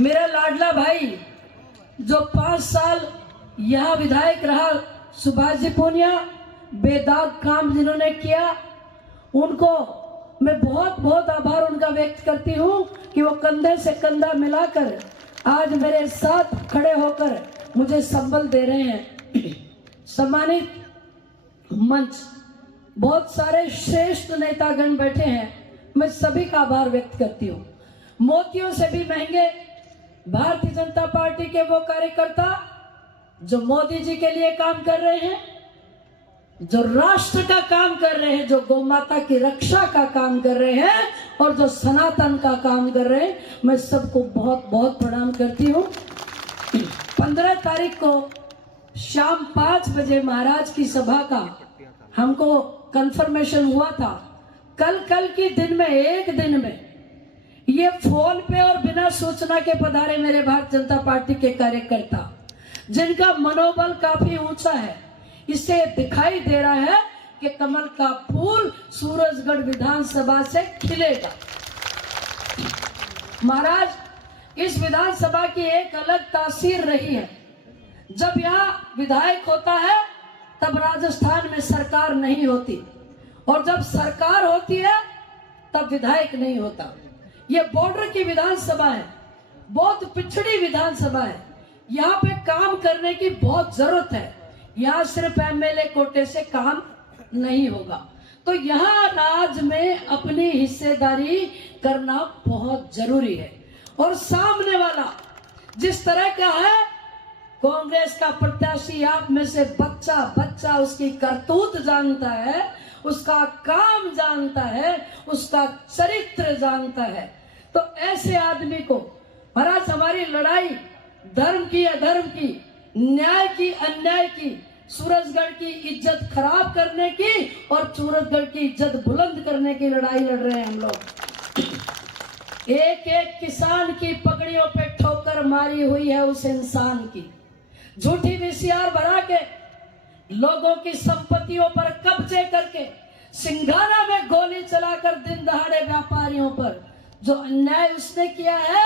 मेरा लाडला भाई जो 5 साल यहाँ विधायक रहा, सुभाष जी पूनिया, बेदाग काम जिन्होंने किया, उनको मैं बहुत बहुत आभार उनका व्यक्त करती हूँ कि वो कंधे से कंधा मिलाकर आज मेरे साथ खड़े होकर मुझे संबल दे रहे हैं। सम्मानित मंच, बहुत सारे श्रेष्ठ नेतागण बैठे हैं, मैं सभी का आभार व्यक्त करती हूँ। मोतियों से भी महंगे भारतीय जनता पार्टी के वो कार्यकर्ता जो मोदी जी के लिए काम कर रहे हैं, जो राष्ट्र का काम कर रहे हैं, जो गौ माता की रक्षा का काम कर रहे हैं और जो सनातन का काम कर रहे हैं, मैं सबको बहुत बहुत प्रणाम करती हूँ। 15 तारीख को शाम 5 बजे महाराज की सभा का हमको कंफर्मेशन हुआ था। कल के दिन में, एक दिन में ये फोन पे और बिना सूचना के पधारे मेरे भारतीय जनता पार्टी के कार्यकर्ता, जिनका मनोबल काफी ऊंचा है। इससे दिखाई दे रहा है कि कमल का फूल सूरजगढ़ विधानसभा से खिलेगा। महाराज, इस विधानसभा की एक अलग तासीर रही है। जब यहाँ विधायक होता है तब राजस्थान में सरकार नहीं होती, और जब सरकार होती है तब विधायक नहीं होता। ये बॉर्डर की विधानसभा है, बहुत पिछड़ी विधानसभा है। यहाँ पे काम करने की बहुत जरूरत है। यहाँ सिर्फ एमएलए कोटे से काम नहीं होगा, तो यहाँ राज में अपनी हिस्सेदारी करना बहुत जरूरी है। और सामने वाला जिस तरह का है, कांग्रेस का प्रत्याशी आप में से बच्चा उसकी करतूत जानता है, उसका काम जानता है, उसका चरित्र जानता है। तो ऐसे आदमी को महाराज, हमारी लड़ाई धर्म की अधर्म की, न्याय की अन्याय की, सूरजगढ़ की इज्जत खराब करने की और सूरजगढ़ की इज्जत बुलंद करने की लड़ाई लड़ रहे हैं हम लोग। एक एक किसान की पगड़ियों पे ठोकर मारी हुई है उस इंसान की। झूठी वीसीआर भरा के लोगों की संपत्तियों पर कब्जे करके, सिंघाना में गोली चलाकर दिन दहाड़े व्यापारियों पर जो अन्याय उसने किया है,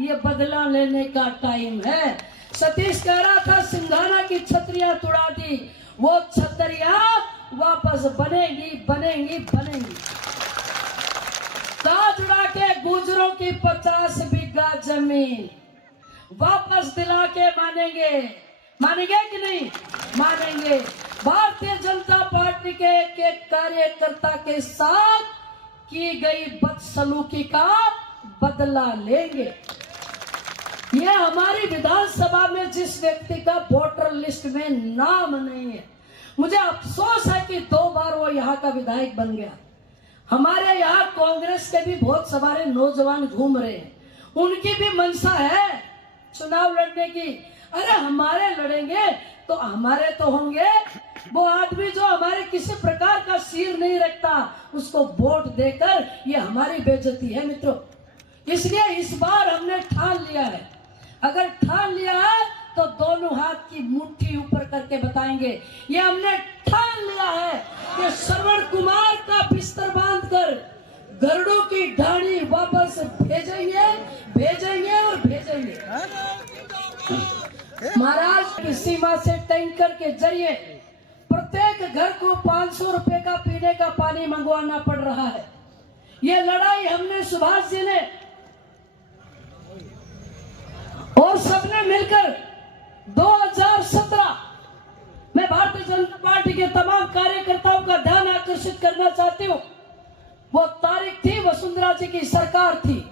ये बदला लेने का टाइम है। सतीश कह रहा था सिंघाना की छतरियां तुड़ा दी, वो छतरियां वापस बनेंगी। ताज उड़ा के गुजरों की 50 बीघा जमीन वापस दिला के मानेंगे कि नहीं मानेंगे। भारतीय जनता पार्टी के एक कार्यकर्ता के साथ की गई बदसलूकी का बदला लेंगे। यह हमारी विधानसभा में जिस व्यक्ति का वोटर लिस्ट में नाम नहीं है, मुझे अफसोस है कि 2 बार वो यहाँ का विधायक बन गया। हमारे यहाँ कांग्रेस के भी बहुत सारे नौजवान घूम रहे हैं, उनकी भी मंशा है चुनाव लड़ने की। अरे हमारे लड़ेंगे तो हमारे तो होंगे। वो आदमी जो हमारे किसी प्रकार का सिर नहीं रखता, उसको वोट देकर ये हमारी बेइज्जती है मित्रों। इसलिए इस बार हमने ठान लिया है, अगर ठान लिया है तो दोनों हाथ की मुट्ठी ऊपर करके बताएंगे, ये हमने ठान लिया है कि श्रवण कुमार का बिस्तर बांधकर गरुड़ों की ढाणी वापस भेजेंगे और भेजेंगे। महाराज की सीमा से टैंकर के जरिए प्रत्येक घर को 500 रुपए का पीने का पानी मंगवाना पड़ रहा है। ये लड़ाई हमने सुभाष जी ने और सबने मिलकर 2017 में भारतीय जनता पार्टी के तमाम कार्यकर्ताओं का ध्यान आकर्षित करना चाहती हूँ। वो तारीख थी, वसुंधरा जी की सरकार थी,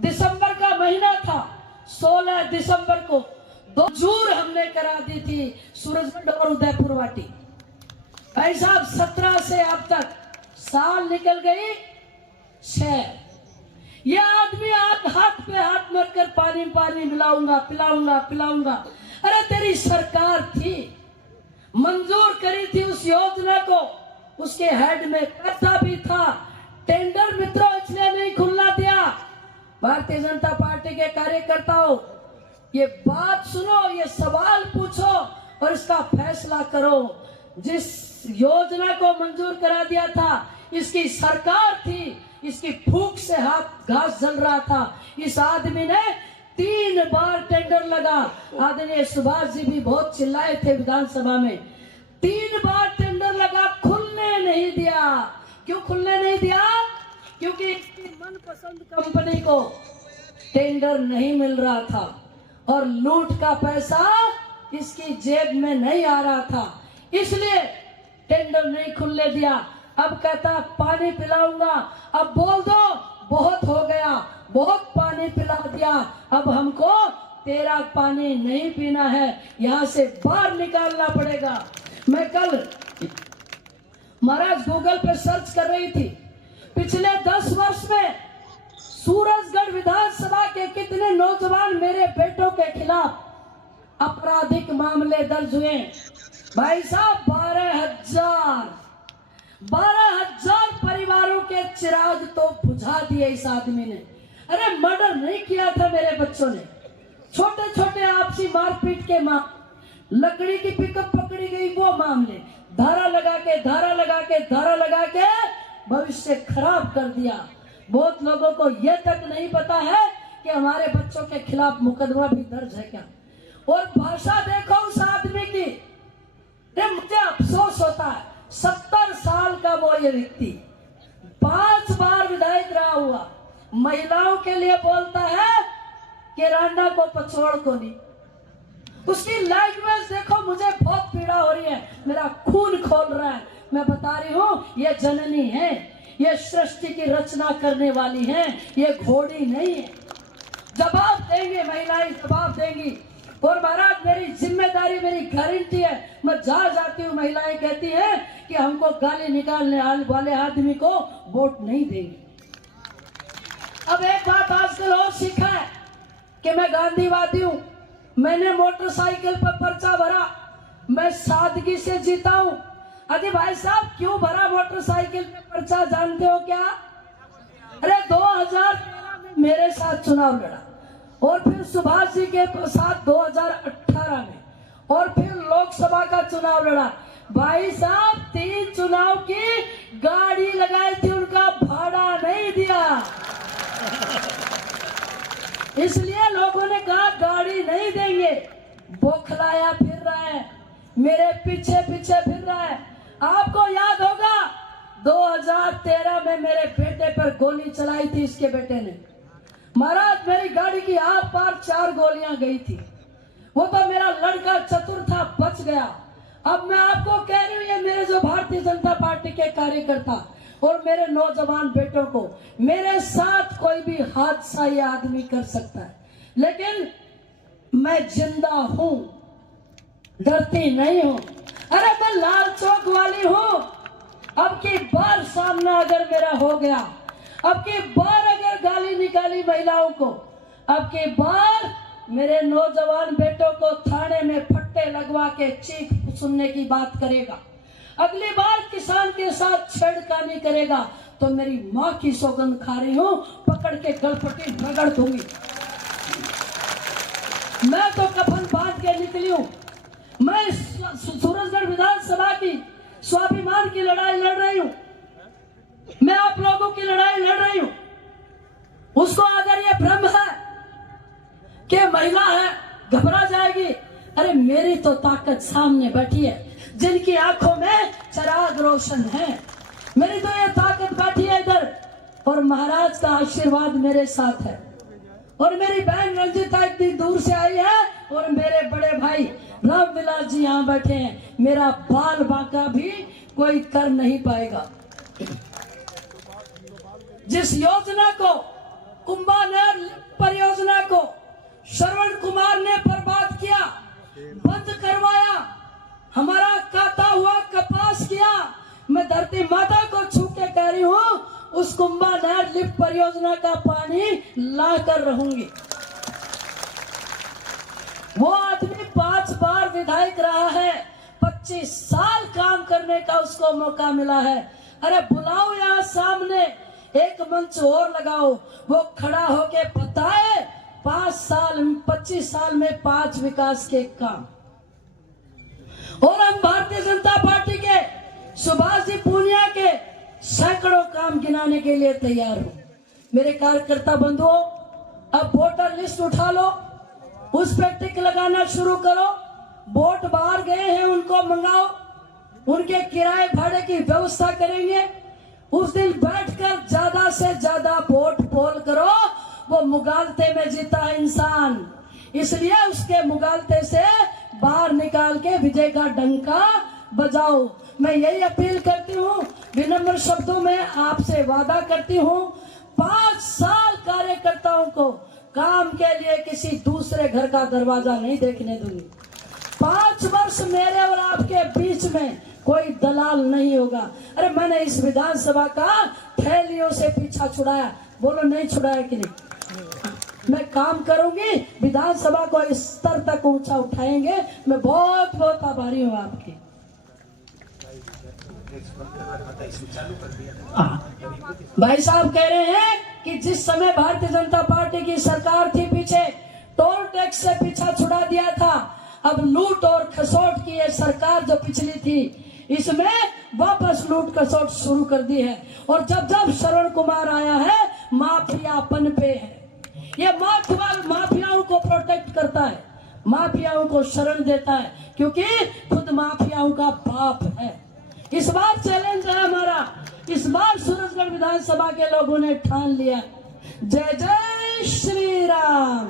दिसंबर का महीना था। 16 दिसंबर को 2 जूर हमने करा दी थी सूरजगढ़ और उदयपुर वाटी। भाई साहब, 17 से अब तक साल निकल गई 6। ये आदमी हाथ पे हाथ मारकर पानी पिलाऊंगा। अरे तेरी सरकार थी, मंजूर करी थी उस योजना को, उसके हेड में पैसा भी था। टेंडर मित्रों इसलिए नहीं खुलना दिया। भारतीय जनता पार्टी के कार्यकर्ताओं, ये बात सुनो, ये सवाल पूछो और इसका फैसला करो। जिस योजना को मंजूर करा दिया था, इसकी सरकार थी, इसकी फूंक से हाथ घास जल रहा था। इस आदमी ने 3 बार टेंडर लगा। आदरणीय सुभाष जी भी बहुत चिल्लाए थे विधानसभा में। 3 बार टेंडर लगा, खुलने नहीं दिया। क्यों खुलने नहीं दिया? क्योंकि इसकी मनपसंद कंपनी को टेंडर नहीं मिल रहा था और लूट का पैसा इसकी जेब में नहीं आ रहा था, इसलिए टेंडर नहीं खुलने दिया। अब कहता पानी पिलाऊंगा। अब बोल दो बहुत हो गया, बहुत पानी पिला दिया, अब हमको तेरा पानी नहीं पीना है, यहाँ से बाहर निकालना पड़ेगा। मैं कल महाराज गूगल पे सर्च कर रही थी, पिछले 10 वर्ष में सूरजगढ़ विधानसभा के कितने नौजवान मेरे बेटों के खिलाफ आपराधिक मामले दर्ज हुए। भाई साहब 12,000 परिवारों के चिराग तो बुझा दिए इस आदमी ने। अरे मर्डर नहीं किया था मेरे बच्चों ने, छोटे छोटे आपसी मारपीट के लकड़ी की पिकअप पकड़ी गई वो मामले, धारा लगा के भविष्य खराब कर दिया। बहुत लोगों को यह तक नहीं पता है कि हमारे बच्चों के खिलाफ मुकदमा भी दर्ज है क्या। और भाषा देखो उस आदमी की, मुझे अफसोस होता है। 70 साल का वो ये व्यक्ति 5 बार विधायक रहा हुआ, महिलाओं के लिए बोलता है कि रांडा को पछोड़ को नहीं। उसकी लैंग्वेज देखो, मुझे बहुत पीड़ा हो रही है, मेरा खून खोल रहा है। मैं बता रही हूँ ये जननी है, ये सृष्टि की रचना करने वाली है, ये घोड़ी नहीं है। जवाब देंगे महिलाएं, जवाब देंगी। और महाराज मेरी जिम्मेदारी, मेरी गारंटी है, मैं जहाँ जाती हूँ महिलाएं कहती हैं कि हमको गाली निकालने वाले आदमी को वोट नहीं देंगे। अब एक बात आजकल और सीखा है कि मैं गांधीवादी हूँ, मैंने मोटरसाइकिल पर पर्चा भरा, मैं सादगी से जीता हूँ। अरे भाई साहब क्यों भरा मोटरसाइकिल पे पर्चा, जानते हो क्या? अरे 2013 में मेरे साथ चुनाव लड़ा और फिर सुभाष जी के साथ 2018 में और फिर लोकसभा का चुनाव लड़ा। भाई साहब 3 चुनाव की गाड़ी लगाई थी, उनका भाड़ा नहीं दिया। इसलिए लोगों ने कहा गाड़ी नहीं देंगे। बौखलाया फिर रहा है, मेरे पीछे पीछे फिर रहा है। आपको याद होगा 2013 में मेरे बेटे पर गोली चलाई थी इसके बेटे ने। महाराज मेरी गाड़ी की आर पार 4 गोलियां गई थी। वो तो मेरा लड़का चतुर था, बच गया। अब मैं आपको कह रही हूँ, ये मेरे जो भारतीय जनता पार्टी के कार्यकर्ता और मेरे नौजवान बेटों को, मेरे साथ कोई भी हादसा ये आदमी कर सकता है, लेकिन मैं जिंदा हूं, डरती नहीं हूं। अरे मैं लाल चौक वाली हूं। अब की बार सामना अगर मेरा हो गया, अब की बार अगर गाली निकाली महिलाओं को, अब की बार मेरे नौजवान बेटों को थाने में फट्टे लगवा के चीख सुनने की बात करेगा, अगली बार किसान के साथ छेड़खानी करेगा, तो मेरी माँ की सौगंध खा रही हूँ, पकड़ के गलपट्टी रगड़ दूंगी। मैं तो कफन बांध के निकली हूँ। मैं सूरजगढ़ विधानसभा की स्वाभिमान की लड़ाई लड़ रही हूँ, मैं आप लोगों की लड़ाई लड़ रही हूँ। उसको अगर ये भ्रम है कि महिला है घबरा जाएगी, अरे मेरी तो ताकत सामने बैठी है, जिनकी आंखों में चिराग रोशन है, मेरी तो ये ताकत बैठी है इधर, और महाराज का आशीर्वाद मेरे साथ है। और मेरी बहन रंजिता इतनी दूर से आई है, और मेरे बड़े भाई रामविलास जी यहाँ बैठे हैं। मेरा बाल बांका भी कोई कर नहीं पाएगा। जिस योजना को, कुंभानहर परियोजना को श्रवण कुमार ने बर्बाद किया, बंद करवाया, हमारा काटा हुआ कपास किया, मैं धरती माता को छू के कह रही हूँ, उस कुंभानहर लिफ्ट परियोजना का पानी ला कर रहूंगी। वो आदमी 5 बार विधायक रहा है, 25 साल काम करने का उसको मौका मिला है। अरे बुलाओ यहाँ सामने, एक मंच और लगाओ, वो खड़ा होके बताए 25 साल में 5 विकास के काम। और हम भारतीय जनता पार्टी के सुभाष जी पूनिया के सैकड़ों काम गिनाने के लिए तैयार हूं। मेरे कार्यकर्ता बंधुओं, अब वोटर लिस्ट उठा लो, उस पर टिक लगाना शुरू करो। वोट बाहर गए हैं उनको मंगाओ, उनके किराए भाड़े की व्यवस्था करेंगे। उस दिन बैठकर ज्यादा से ज्यादा वोट पोल करो। वो मुगालते में जीता है इंसान, इसलिए उसके मुगालते से बाहर निकाल के विजय का डंका बजाओ। मैं यही अपील करती हूँ, विनम्र शब्दों में आपसे वादा करती हूँ, 5 साल कार्यकर्ताओं को काम के लिए किसी दूसरे घर का दरवाजा नहीं देखने दूंगी। 5 वर्ष मेरे और आपके बीच में कोई दलाल नहीं होगा। अरे मैंने इस विधानसभा का थैलियों से पीछा छुड़ाया, बोलो नहीं छुड़ाया कि नहीं? मैं काम करूंगी, विधानसभा को इस स्तर तक ऊंचा उठाएंगे। मैं बहुत बहुत आभारी हूँ आपकी। भाई साहब कह रहे हैं कि जिस समय भारतीय जनता पार्टी की सरकार थी, पीछे टोल टैक्स से पीछा छुड़ा दिया था, अब लूट और खसोट की ये सरकार जो पिछली थी, इसमें वापस लूट खसोट शुरू कर दी है। और जब जब श्रवण कुमार आया है, माफियापन पे है। ये माफियाओं को प्रोटेक्ट करता है, माफियाओं को शरण देता है, क्योंकि खुद माफियाओं का बाप है। इस बार चैलेंज है हमारा, इस बार सूरजगढ़ विधानसभा के लोगों ने ठान लिया। जय जय श्री राम।